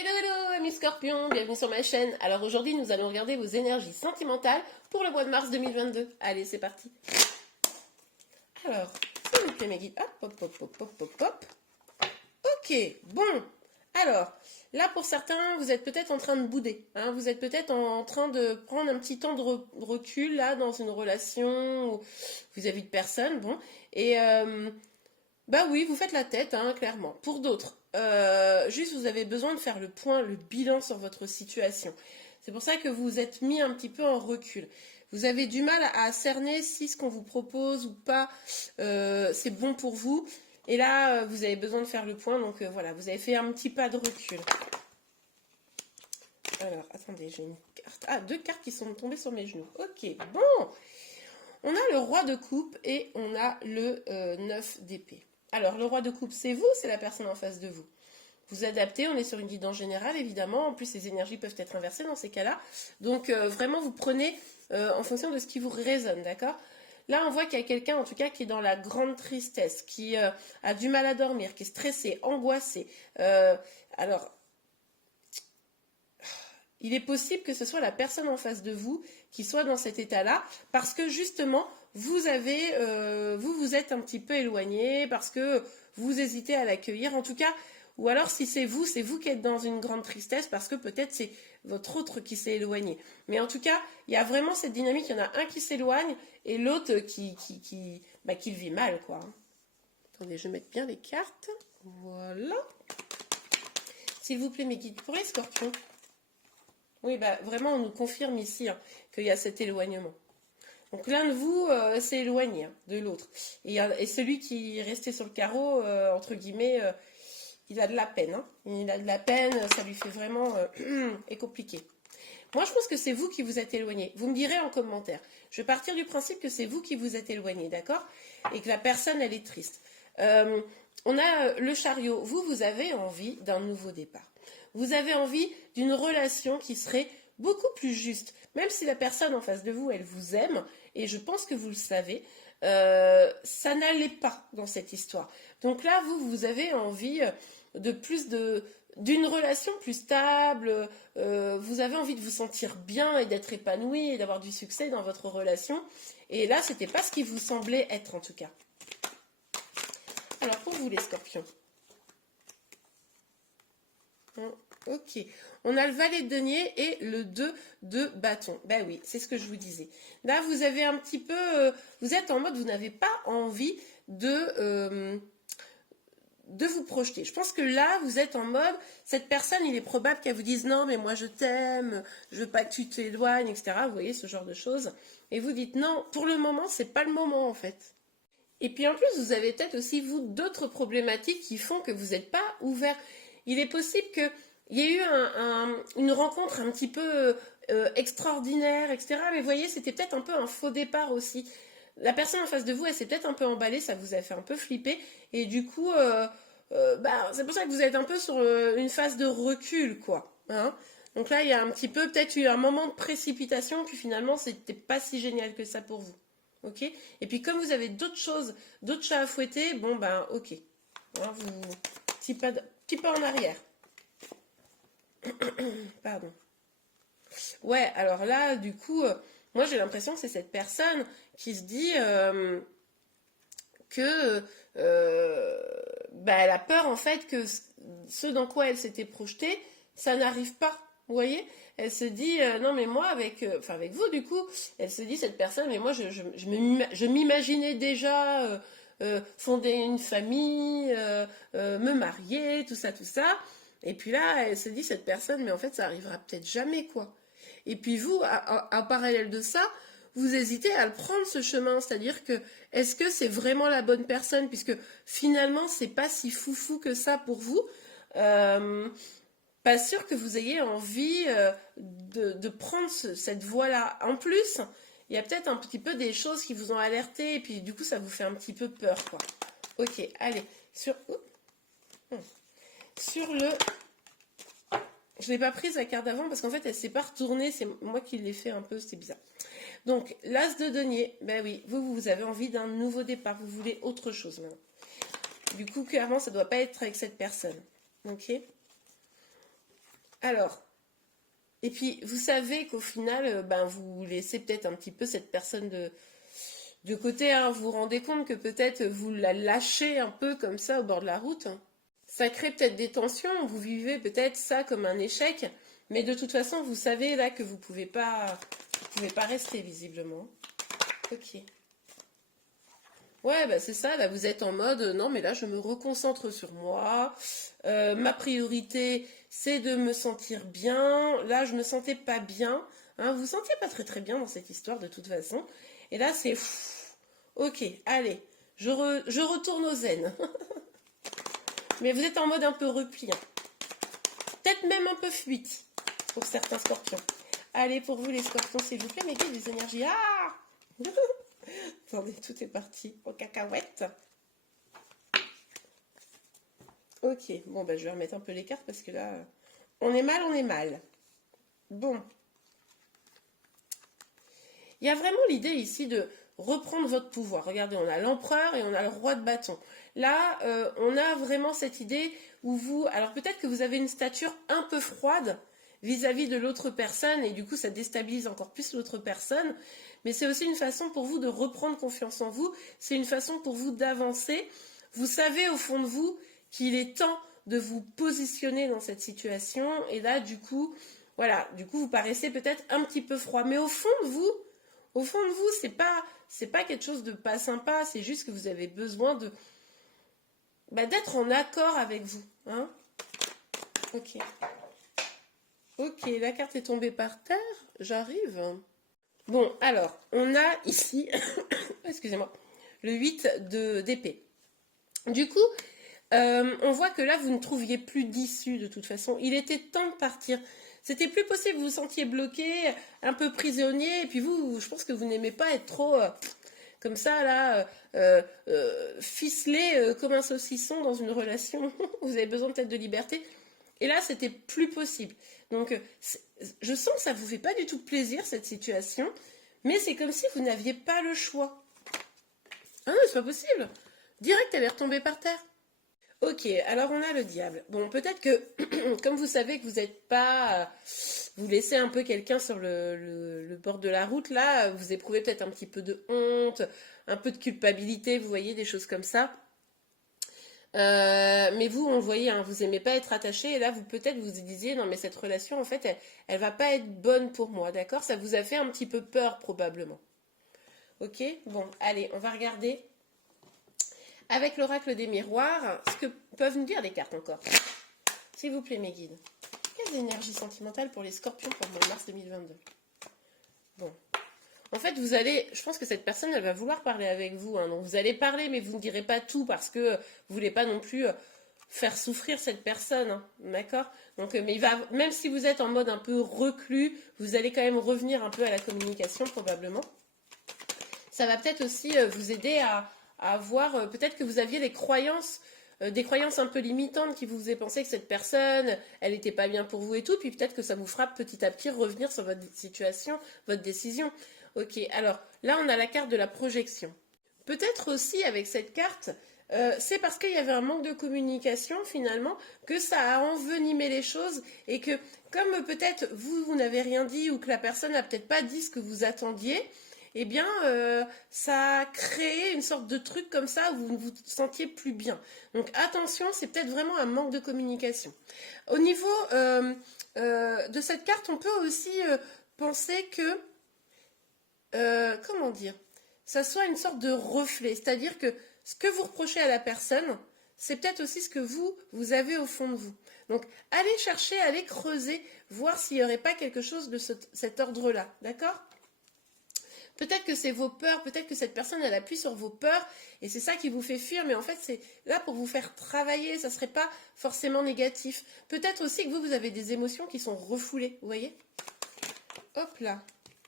Hello hello amis scorpions, bienvenue sur ma chaîne. Alors aujourd'hui nous allons regarder vos énergies sentimentales pour le mois de mars 2022. Allez c'est parti. Alors, s'il vous plaît mes guides, hop hop hop hop hop hop hop. Ok, bon. Alors, là pour certains vous êtes peut-être en train de bouder. Hein, vous êtes peut-être en train de prendre un petit temps de recul là dans une relation vis-à-vis de personne. Bon, et bah oui, vous faites la tête, hein, clairement. Pour d'autres, juste vous avez besoin de faire le point, le bilan sur votre situation. C'est pour ça que vous vous êtes mis un petit peu en recul. Vous avez du mal à cerner si ce qu'on vous propose ou pas, c'est bon pour vous. Et là, vous avez besoin de faire le point. Donc voilà, vous avez fait un petit pas de recul. Alors, attendez, j'ai une carte. Ah, deux cartes qui sont tombées sur mes genoux. Ok, bon. On a le roi de coupe et on a le 9 d'épée. Alors, le roi de coupe, c'est vous, c'est la personne en face de vous. Vous adaptez, on est sur une guidance générale, évidemment. En plus, les énergies peuvent être inversées dans ces cas-là. Donc, vraiment, vous prenez en fonction de ce qui vous résonne, d'accord? Là, on voit qu'il y a quelqu'un, en tout cas, qui est dans la grande tristesse, qui a du mal à dormir, qui est stressé, angoissé. Alors, il est possible que ce soit la personne en face de vous qui soit dans cet état-là, parce que justement, vous vous êtes un petit peu éloigné, parce que vous hésitez à l'accueillir, en tout cas, ou alors si c'est vous qui êtes dans une grande tristesse, parce que peut-être c'est votre autre qui s'est éloigné. Mais en tout cas, il y a vraiment cette dynamique, il y en a un qui s'éloigne, et l'autre qui le vit mal, quoi. Attendez, je vais mettre bien les cartes. Voilà. S'il vous plaît, mes guides, pour les scorpions. Oui, bah, vraiment, on nous confirme ici hein, qu'il y a cet éloignement. Donc l'un de vous s'est éloigné hein, de l'autre. Et celui qui est resté sur le carreau, entre guillemets, il a de la peine. Hein. Il a de la peine, ça lui fait vraiment est compliqué. Moi, je pense que c'est vous qui vous êtes éloigné. Vous me direz en commentaire. Je vais partir du principe que c'est vous qui vous êtes éloigné, d'accord? Et que la personne, elle est triste. On a le chariot. Vous avez envie d'un nouveau départ. Vous avez envie d'une relation qui serait beaucoup plus juste. Même si la personne en face de vous, elle vous aime, et je pense que vous le savez, ça n'allait pas dans cette histoire. Donc là, vous avez envie d'une relation plus stable, vous avez envie de vous sentir bien et d'être épanoui et d'avoir du succès dans votre relation. Et là, c'était pas ce qui vous semblait être en tout cas. Alors pour vous les scorpions. Ok, on a le valet de denier et le 2 de bâton. Ben oui, c'est ce que je vous disais. Là, vous avez un petit peu... vous êtes en mode, vous n'avez pas envie de vous projeter. Je pense que là, vous êtes en mode, cette personne, il est probable qu'elle vous dise non, mais moi je t'aime, je veux pas que tu t'éloignes, etc. Vous voyez, ce genre de choses. Et vous dites non, pour le moment, c'est pas le moment en fait. Et puis en plus, vous avez peut-être aussi, vous, d'autres problématiques qui font que vous n'êtes pas ouvert. Il est possible qu'il y ait eu une rencontre un petit peu extraordinaire, etc. Mais vous voyez, c'était peut-être un peu un faux départ aussi. La personne en face de vous, elle s'est peut-être un peu emballée, ça vous a fait un peu flipper. Et du coup, c'est pour ça que vous êtes un peu sur une phase de recul, quoi. Hein. Donc là, il y a un petit peu, peut-être eu un moment de précipitation, puis finalement, c'était pas si génial que ça pour vous. Ok. Et puis comme vous avez d'autres choses, d'autres chats à fouetter, bon ben ok. Hein, petit pas en arrière. Pardon. Ouais, alors là, du coup, moi j'ai l'impression que c'est cette personne qui se dit que elle a peur en fait que ce dans quoi elle s'était projetée, ça n'arrive pas. Vous voyez? Elle se dit, non mais moi avec vous du coup, elle se dit cette personne, mais moi je m'imaginais déjà fonder une famille, me marier, tout ça, tout ça. Et puis là, elle se dit cette personne, mais en fait ça arrivera peut-être jamais quoi. Et puis vous, en parallèle de ça, vous hésitez à le prendre ce chemin, c'est-à-dire que est-ce que c'est vraiment la bonne personne, puisque finalement c'est pas si foufou que ça pour vous. Pas sûr que vous ayez envie de prendre cette voie-là. En plus, il y a peut-être un petit peu des choses qui vous ont alerté et puis du coup ça vous fait un petit peu peur quoi. Ok, allez, sur le... Je n'ai pas prise la carte d'avant parce qu'en fait elle ne s'est pas retournée, c'est moi qui l'ai fait un peu, c'est bizarre. Donc, l'as de denier, ben oui, vous avez envie d'un nouveau départ, vous voulez autre chose maintenant. Du coup, clairement, ça ne doit pas être avec cette personne. Ok. Alors, et puis vous savez qu'au final, ben, vous laissez peut-être un petit peu cette personne de côté, hein. Vous vous rendez compte que peut-être vous la lâchez un peu comme ça au bord de la route. Ça crée peut-être des tensions, vous vivez peut-être ça comme un échec, mais de toute façon, vous savez là que vous pouvez pas rester visiblement. Ok. Ouais, bah c'est ça, là vous êtes en mode non, mais là je me reconcentre sur moi. Ma priorité c'est de me sentir bien. Là je me sentais pas bien. Hein, vous vous sentiez pas très très bien dans cette histoire de toute façon. Et là c'est ok, allez, je retourne au zen. Mais vous êtes en mode un peu repli, hein. Peut-être même un peu fuite pour certains scorpions. Allez, pour vous les scorpions, s'il vous plaît, mettez des énergies. Ah attendez, tout est parti en cacahuète. Ok, bon, bah, je vais remettre un peu les cartes parce que là, on est mal, on est mal. Bon. Il y a vraiment l'idée ici de reprendre votre pouvoir. Regardez, on a l'empereur et on a le roi de bâton. Là, on a vraiment cette idée où vous... Alors peut-être que vous avez une stature un peu froide vis-à-vis de l'autre personne et du coup ça déstabilise encore plus l'autre personne. Mais c'est aussi une façon pour vous de reprendre confiance en vous. C'est une façon pour vous d'avancer. Vous savez au fond de vous qu'il est temps de vous positionner dans cette situation. Et là, du coup, voilà, du coup, vous paraissez peut-être un petit peu froid. Mais au fond de vous, c'est pas quelque chose de pas sympa. C'est juste que vous avez besoin de, d'être en accord avec vous. Hein. Ok. Ok, la carte est tombée par terre. J'arrive. Bon, alors, on a ici, excusez-moi, le 8 d'épée. Du coup, on voit que là, vous ne trouviez plus d'issue de toute façon. Il était temps de partir. C'était plus possible, vous vous sentiez bloqué, un peu prisonnier. Et puis vous, je pense que vous n'aimez pas être trop comme ça, là, ficelé comme un saucisson dans une relation. Vous avez besoin peut-être de liberté. Et là, c'était plus possible. Donc, je sens que ça ne vous fait pas du tout plaisir, cette situation. Mais c'est comme si vous n'aviez pas le choix. Ah non, c'est pas possible. Direct, elle est retombée par terre. Ok, alors on a le diable. Bon, peut-être que, comme vous savez que vous n'êtes pas... vous laissez un peu quelqu'un sur le bord de la route, là, vous éprouvez peut-être un petit peu de honte, un peu de culpabilité, vous voyez, des choses comme ça. Mais vous, on le voyait, hein, vous aimez pas être attaché, et là, vous peut-être vous disiez, non, mais cette relation, en fait, elle va pas être bonne pour moi, d'accord? Ça vous a fait un petit peu peur, probablement. Ok? Bon, allez, on va regarder avec l'oracle des miroirs ce que peuvent nous dire les cartes encore. S'il vous plaît, mes guides. Quelles énergies sentimentales pour les scorpions pour le mois de mars 2022? Bon. En fait, je pense que cette personne, elle va vouloir parler avec vous. Hein. Donc, vous allez parler, mais vous ne direz pas tout parce que vous voulez pas non plus faire souffrir cette personne. Hein. D'accord? Donc, mais même si vous êtes en mode un peu reclus, vous allez quand même revenir un peu à la communication, probablement. Ça va peut-être aussi vous aider à voir, peut-être que vous aviez des croyances un peu limitantes qui vous faisaient penser que cette personne, elle n'était pas bien pour vous et tout, puis peut-être que ça vous fera petit à petit revenir sur votre situation, votre décision. Ok, alors là on a la carte de la projection. Peut-être aussi avec cette carte, c'est parce qu'il y avait un manque de communication finalement que ça a envenimé les choses et que comme peut-être vous n'avez rien dit ou que la personne n'a peut-être pas dit ce que vous attendiez, eh bien, ça a créé une sorte de truc comme ça où vous ne vous sentiez plus bien. Donc attention, c'est peut-être vraiment un manque de communication. Au niveau de cette carte, on peut aussi penser que, comment dire, ça soit une sorte de reflet. C'est-à-dire que ce que vous reprochez à la personne, c'est peut-être aussi ce que vous avez au fond de vous. Donc, allez chercher, allez creuser, voir s'il n'y aurait pas quelque chose de cet ordre-là. D'accord ? Peut-être que c'est vos peurs, peut-être que cette personne, elle appuie sur vos peurs, et c'est ça qui vous fait fuir, mais en fait, c'est là pour vous faire travailler, ça ne serait pas forcément négatif. Peut-être aussi que vous avez des émotions qui sont refoulées, vous voyez? Hop là.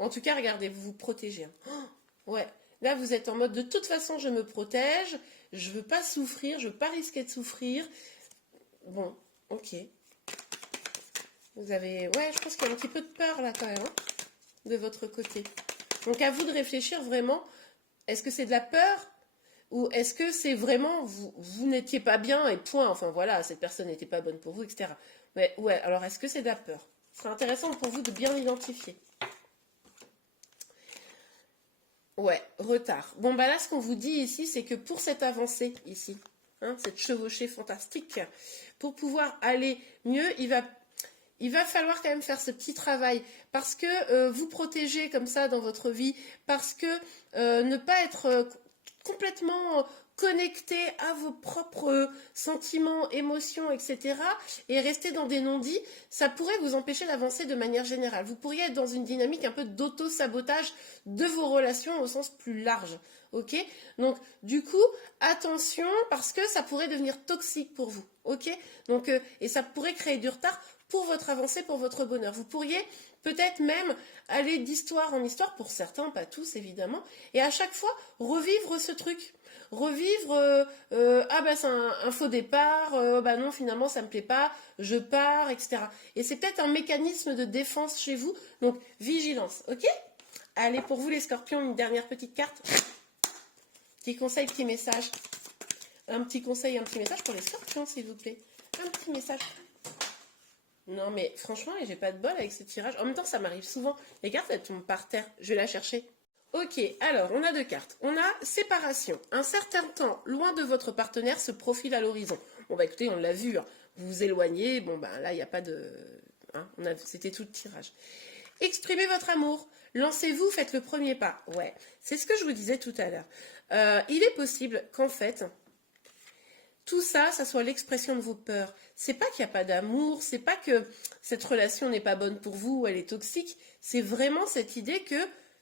En tout cas, regardez, vous vous protégez. Hein. Oh, ouais, là, vous êtes en mode, de toute façon, je me protège, je ne veux pas souffrir, je ne veux pas risquer de souffrir. Bon, ok. Vous avez... Ouais, je pense qu'il y a un petit peu de peur, là, quand même, hein, de votre côté. Donc à vous de réfléchir vraiment, est-ce que c'est de la peur ou est-ce que c'est vraiment vous n'étiez pas bien et point, enfin voilà, cette personne n'était pas bonne pour vous, etc. Ouais, alors est-ce que c'est de la peur? Ce serait intéressant pour vous de bien l'identifier. Ouais, retard. Bon, bah là, ce qu'on vous dit ici, c'est que pour cette avancée, ici, hein, cette chevauchée fantastique, pour pouvoir aller mieux, il va falloir quand même faire ce petit travail parce que vous protéger comme ça dans votre vie, parce que ne pas être complètement connecté à vos propres sentiments, émotions, etc. et rester dans des non-dits, ça pourrait vous empêcher d'avancer de manière générale. Vous pourriez être dans une dynamique un peu d'auto-sabotage de vos relations au sens plus large. Ok? Donc, du coup, attention, parce que ça pourrait devenir toxique pour vous. Ok? Donc, et ça pourrait créer du retard pour votre avancée, pour votre bonheur. Vous pourriez peut-être même aller d'histoire en histoire, pour certains, pas tous évidemment, et à chaque fois revivre ce truc. Revivre, ah bah c'est un faux départ, bah non finalement ça me plaît pas, je pars, etc. Et c'est peut-être un mécanisme de défense chez vous, donc vigilance, ok? Allez, pour vous les scorpions, une dernière petite carte. Petit conseil, petit message. Un petit conseil, un petit message pour les scorpions, s'il vous plaît. Un petit message. Non, mais franchement, j'ai pas de bol avec ce tirage. En même temps, ça m'arrive souvent. Les cartes, elles tombent par terre. Je vais la chercher. Ok, alors, on a deux cartes. On a séparation. Un certain temps, loin de votre partenaire, se profile à l'horizon. Bon, bah écoutez, on l'a vu. Hein. Vous vous éloignez. Bon, bah là, il n'y a pas de... Hein, c'était tout le tirage. Exprimez votre amour. Lancez-vous, faites le premier pas. Ouais, c'est ce que je vous disais tout à l'heure. Il est possible qu'en fait... Tout ça, ça soit l'expression de vos peurs. C'est pas qu'il n'y a pas d'amour, c'est pas que cette relation n'est pas bonne pour vous ou elle est toxique. C'est vraiment cette idée que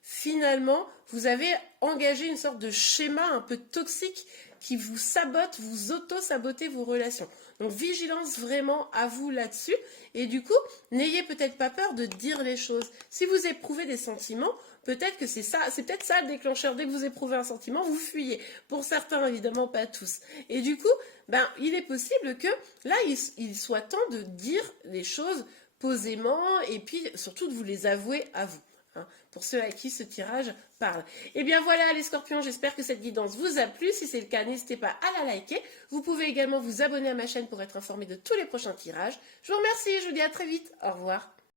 finalement, vous avez engagé une sorte de schéma un peu toxique qui vous sabote, vous auto-sabotez vos relations. Donc vigilance vraiment à vous là-dessus. Et du coup, n'ayez peut-être pas peur de dire les choses. Si vous éprouvez des sentiments, peut-être que c'est peut-être ça le déclencheur. Dès que vous éprouvez un sentiment, vous fuyez. Pour certains, évidemment, pas tous. Et du coup, ben, il est possible que là, il soit temps de dire les choses posément et puis surtout de vous les avouer à vous. Hein, pour ceux à qui ce tirage parle. Et bien voilà les scorpions, j'espère que cette guidance vous a plu. Si c'est le cas, n'hésitez pas à la liker. Vous pouvez également vous abonner à ma chaîne pour être informé de tous les prochains tirages. Je vous remercie, je vous dis à très vite. Au revoir.